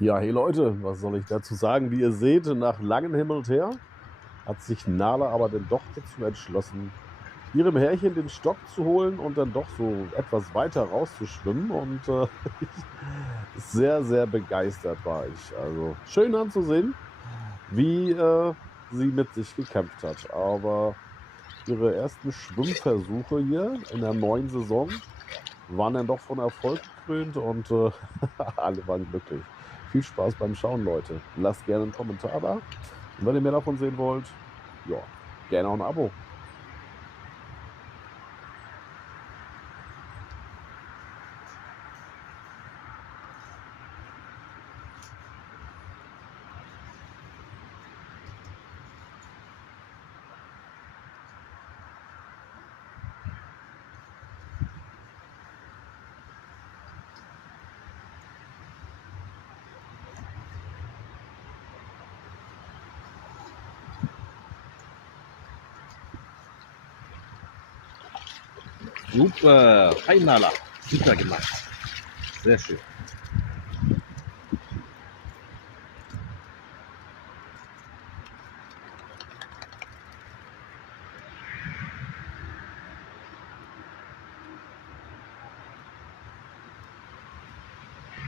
Ja, hey Leute, was soll ich dazu sagen? Wie ihr seht, nach langem Hin und Her hat sich Nala aber dann doch dazu entschlossen, ihrem Herrchen den Stock zu holen und dann doch so etwas weiter rauszuschwimmen. Und ich, sehr, sehr begeistert war ich. Also schön anzusehen, wie sie mit sich gekämpft hat. Aber ihre ersten Schwimmversuche hier in der neuen Saison waren dann doch von Erfolg gekrönt und alle waren glücklich. Viel Spaß beim Schauen, Leute. Lasst gerne einen Kommentar da. Und wenn ihr mehr davon sehen wollt, ja, gerne auch ein Abo. Super, hi Nala, super gemacht. Sehr schön.